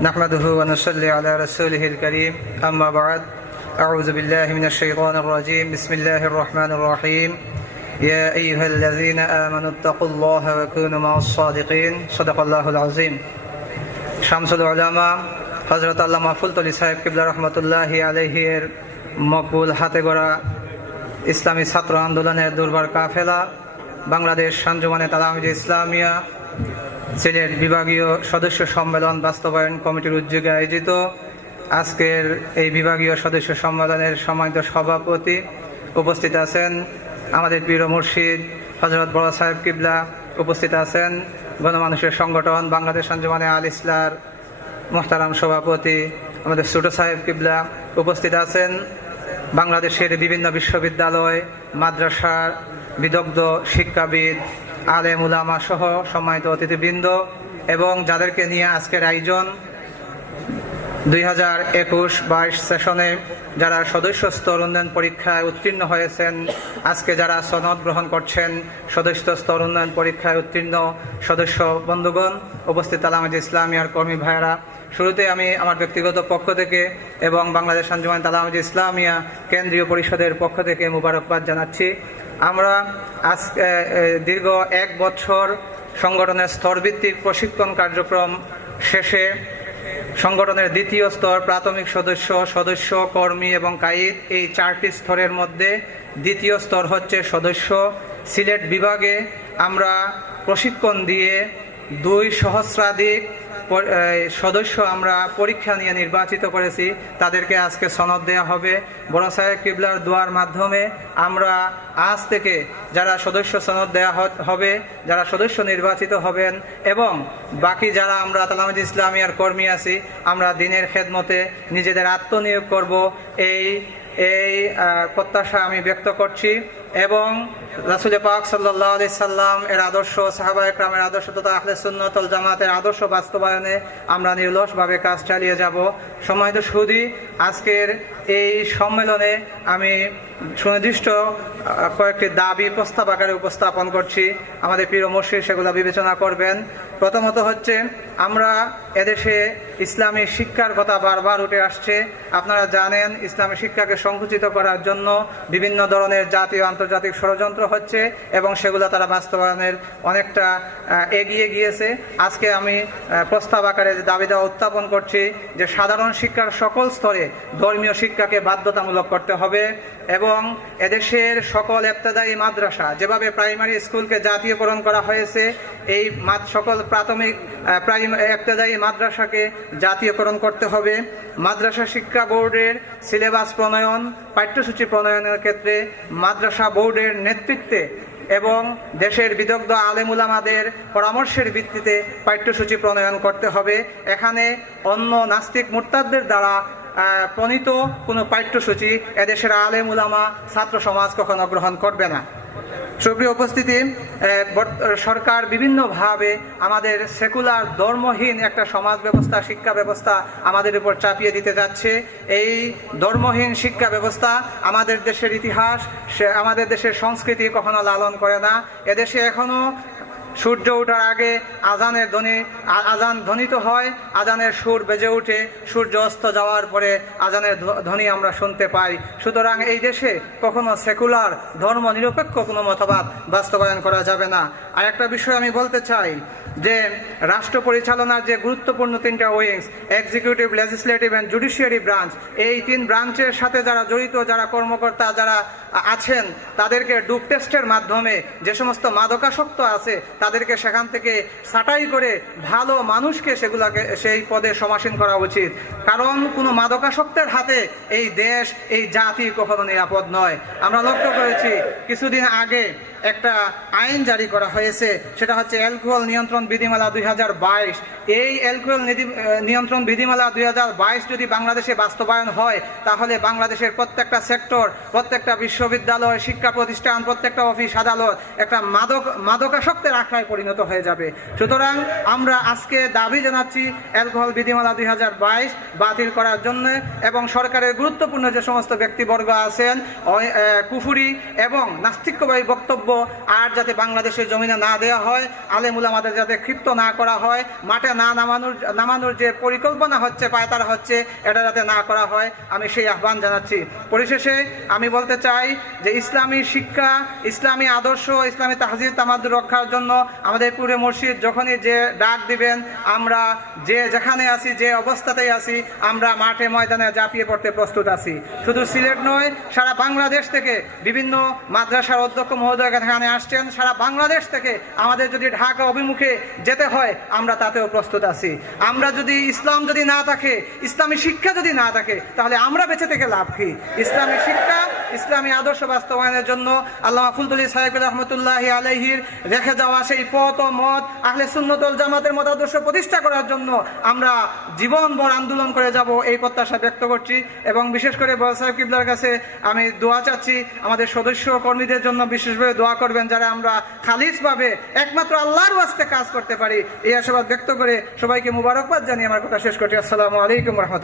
نحمده ونصلي على رسوله الكريم أما بعد أعوذ بالله من الشيطان الرجيم بسم الله الرحمن الرحيم يا أيها الذين آمنوا اتقوا الله وكونوا مع الصادقين صدق الله العظيم شمس العلماء হযরত আল্লামা ফুলতলি সাহেব কিবলা রহমতুল্লাহি আলাইহির মকবুল হাতে গড়া ইসলামী ছাত্র আন্দোলনের দুর্বার কাফেলা বাংলাদেশ আঞ্জুমানে তালামিযে ইসলামিয়া সিলেট বিভাগীয় সদস্য সম্মেলন বাস্তবায়ন কমিটির উদ্যোগে আয়োজিত আজকের এই বিভাগীয় সদস্য সম্মেলনের সম্মানিত সভাপতি উপস্থিত আছেন আমাদের প্রিয় মুর্শিদ হযরত বড় সাহেব কিবলা, উপস্থিত আছেন গণমানুষের সংগঠন বাংলাদেশ আঞ্জুমানে আল ইসলার মোহতারাম সভাপতি আমাদের ছোট সাহেব কিবলা, উপস্থিত আছেন বাংলাদেশের বিভিন্ন বিশ্ববিদ্যালয় মাদ্রাসার বিদগ্ধ শিক্ষাবিদ আলেম উলামা সহ সম্মানিত অতিথিবৃন্দ এবং যাদেরকে নিয়ে আজকের আয়োজন 2021-22 সেশনে যারা সদস্য স্তর উন্নয়ন পরীক্ষায় উত্তীর্ণ হয়েছেন, আজকে যারা সনদ গ্রহণ করছেন সদস্য স্তর উন্নয়ন পরীক্ষায় উত্তীর্ণ সদস্য বন্ধুগণ, উপস্থিত তালামিযে ইসলামিয়ার কর্মী ভাইয়েরা, শুরুতে আমি আমার ব্যক্তিগত পক্ষ থেকে এবং বাংলাদেশ আঞ্জুমান তালামিযে ইসলামিয়া কেন্দ্রীয় পরিষদের পক্ষ থেকে মুবারকবাদ জানাচ্ছি। আমরা আজকে দীর্ঘ 1 বছর সংগঠনের স্তরভিত্তিক প্রশিক্ষণ কার্যক্রম শেষে সংগঠনের দ্বিতীয় স্তর প্রাথমিক সদস্য কর্মী এবং কায়েদ, এই 4টি স্তরের মধ্যে দ্বিতীয় স্তর হচ্ছে সদস্য। সিলেট বিভাগে আমরা প্রশিক্ষণ দিয়ে 2 সহস্রাধিক সদস্য আমরা পরীক্ষা নিয়ে নির্বাচিত করেছি। তাদেরকে আজকে সনদ দেওয়া হবে। বড় সাহেব কিবলার দোয়ার মাধ্যমে আমরা আজ থেকে যারা সদস্য সনদ দেওয়া হবে, যারা সদস্য নির্বাচিত হবেন এবং বাকি যারা আমরা তালামিযে ইসলামিয়ার কর্মী আছি, আমরা দিনের খেদমতে নিজেদের আত্মনিয়োগ করব, এই প্রত্যাশা আমি ব্যক্ত করছি এবং রাসূল পাক সাল্লাল্লাহু আলাইহি সাল্লাম এর আদর্শ, সাহাবায়ে কেরামের আদর্শ তথা আহলে সুন্নাত ওয়াল জামাতের আদর্শ বাস্তবায়নে আমরা নিরলসভাবে কাজ চালিয়ে যাব। সম্মানিত সুধী, আজকের এই সম্মেলনে আমি সুনির্দিষ্ট কয়েকটি দাবি প্রস্তাব আকারে উপস্থাপন করছি। আমাদের প্রিয় মুর্শিদ সেগুলো বিবেচনা করবেন। প্রথমত হচ্ছে, আমরা এদেশে ইসলামী শিক্ষার কথা বারবার উঠে আসছে। আপনারা জানেন ইসলামী শিক্ষাকে সংকুচিত করার জন্য বিভিন্ন ধরনের জাতীয় আন্তর্জাতিক ষড়যন্ত্র হচ্ছে এবং সেগুলো তারা বাস্তবায়নের অনেকটা এগিয়ে গিয়েছে। আজকে আমি প্রস্তাব আকারে দাবি দেওয়া উত্থাপন করছি যে সাধারণ শিক্ষার সকল স্তরে ধর্মীয় শিক্ষাকে বাধ্যতামূলক করতে হবে এবং এদেশের সকল ইবতেদায়ী মাদ্রাসা, যেভাবে প্রাইমারি স্কুলকে জাতীয়করণ করা হয়েছে, এই সকল প্রাথমিক ইবতেদায়ী মাদ্রাসাকে জাতীয়করণ করতে হবে। মাদ্রাসা শিক্ষা বোর্ডের সিলেবাস প্রণয়ন, পাঠ্যসূচি প্রণয়নের ক্ষেত্রে মাদ্রাসা বোর্ডের নেতৃত্বে এবং দেশের বিদগ্ধ আলেম উলামাদের পরামর্শের ভিত্তিতে পাঠ্যসূচি প্রণয়ন করতে হবে। এখানে অন্য নাস্তিক মুরতাদদের দ্বারা প্রণীত কোনো পাঠ্যসূচি এদেশের আলেম উলামা ছাত্র সমাজ কখনো গ্রহণ করবে না। সুপ্রিয় উপস্থিতি, সরকার বিভিন্নভাবে আমাদের সেকুলার ধর্মহীন একটা সমাজ ব্যবস্থা, শিক্ষা ব্যবস্থা আমাদের উপর চাপিয়ে দিতে যাচ্ছে। এই ধর্মহীন শিক্ষা ব্যবস্থা আমাদের দেশের ইতিহাস, আমাদের দেশের সংস্কৃতি কখনো লালন করে না। এদেশে এখনো সূর্য ওঠার আগে আজান ধ্বনিত হয়, আজানের সুর বেজে উঠে, সূর্য অস্ত যাওয়ার পরে আজানের ধ্বনি আমরা শুনতে পাই। সুতরাং এই দেশে কখনো সেকুলার ধর্ম নিরপেক্ষ কোনো মতবাদ বাস্তবায়ন করা যাবে না। আর একটা বিষয় আমি বলতে চাই যে রাষ্ট্র পরিচালনার যে গুরুত্বপূর্ণ 3টা wings, executive, legislative and judiciary branch, এই 3 ব্রাঞ্চের সাথে যারা জড়িত, যারা কর্মকর্তা যারা আছেন, তাদেরকে ডুপ টেস্টের মাধ্যমে যে সমস্ত মাদকাসক্ত আছে তাদেরকে সেখান থেকে ছাঁটাই করে ভালো মানুষকে সেই পদে সমাসীন করা উচিত। কারণ কোনো মাদকাসক্তের হাতে এই দেশ, এই জাতি কখনো নিরাপদ নয়। আমরা লক্ষ্য করেছি কিছুদিন আগে একটা আইন জারি করা হয়েছে, সেটা হচ্ছে অ্যালকোহল নিয়ন্ত্রণ বিধিমালা 2022। এই অ্যালকোহল নিয়ন্ত্রণ বিধিমালা 2022 যদি বাংলাদেশে বাস্তবায়ন হয়, তাহলে বাংলাদেশের প্রত্যেকটা সেক্টর, প্রত্যেকটা বিশ্ববিদ্যালয়, শিক্ষা প্রতিষ্ঠান, প্রত্যেকটা অফিস আদালত একটা মাদকাসক্তের আখড়ায় পরিণত হয়ে যাবে। সুতরাং আমরা আজকে দাবি জানাচ্ছি অ্যালকোহল বিধিমালা 2022 বাতিল করার জন্য এবং সরকারের গুরুত্বপূর্ণ যে সমস্ত ব্যক্তিবর্গ আছেন কুফরি এবং নাস্তিক্যবাদী বক্তব্য আর যাতে বাংলাদেশের জমিনে না দেওয়া হয়, আলেম উলামাদের যাতে ক্ষিপ্ত না করা হয়, মাঠে না নামানোর যে পরিকল্পনা হচ্ছে পায়তারা হচ্ছে, এটা যাতে না করা হয়, আমি সেই আহ্বান জানাচ্ছি। পরিশেষে আমি বলতে চাই যে ইসলামী শিক্ষা, ইসলামী আদর্শ, ইসলামী তাহজিব তামাদ্দুর রক্ষার জন্য আমাদের পুরে মুর্শিদ যখনই যে ডাক দিবেন, আমরা যে যেখানে আছি, যে অবস্থাতেই আছি, আমরা মাঠে ময়দানে ঝাঁপিয়ে পড়তে প্রস্তুত আছি। শুধু সিলেট নয়, সারা বাংলাদেশ থেকে বিভিন্ন মাদ্রাসার অধ্যক্ষ মহোদয় এখানে আসছেন, সারা বাংলাদেশ থেকে আমাদের যদি ঢাকা অভিমুখে যেতে হয়, আমরা তাতেও প্রস্তুত আছি। আমরা যদি ইসলাম যদি না থাকে, ইসলামী শিক্ষা যদি না থাকে, তাহলে আমরা বেঁচে থেকে লাভ কি? ইসলামী শিক্ষা, ইসলামী আদর্শ বাস্তবায়নের জন্য আল্লামা ফুলতুলি সাহেব রহমতুল্লাহি আলাইহির রেখে যাওয়া সেই পথ ও মত, আহলে সুন্নাত ওয়াল জামাতের মত আদর্শ প্রতিষ্ঠা করার জন্য আমরা জীবনভর আন্দোলন করে যাব, এই প্রত্যাশা ব্যক্ত করছি। এবং বিশেষ করে বড় সাহেব কিবলার কাছে আমি দোয়া চাচ্ছি, আমাদের সদস্য কর্মীদের জন্য বিশেষভাবে দোয়া করবেন, যারা আমরা খালিসভাবে একমাত্র আল্লাহর ওয়াস্তে কাজ করতে পারি। এই আশাবাদ ব্যক্ত করে সবাইকে মুবারকবাদ জানিয়ে আমার কথা শেষ করছি। আসসালামু আলাইকুম রহমতুল্লাহ।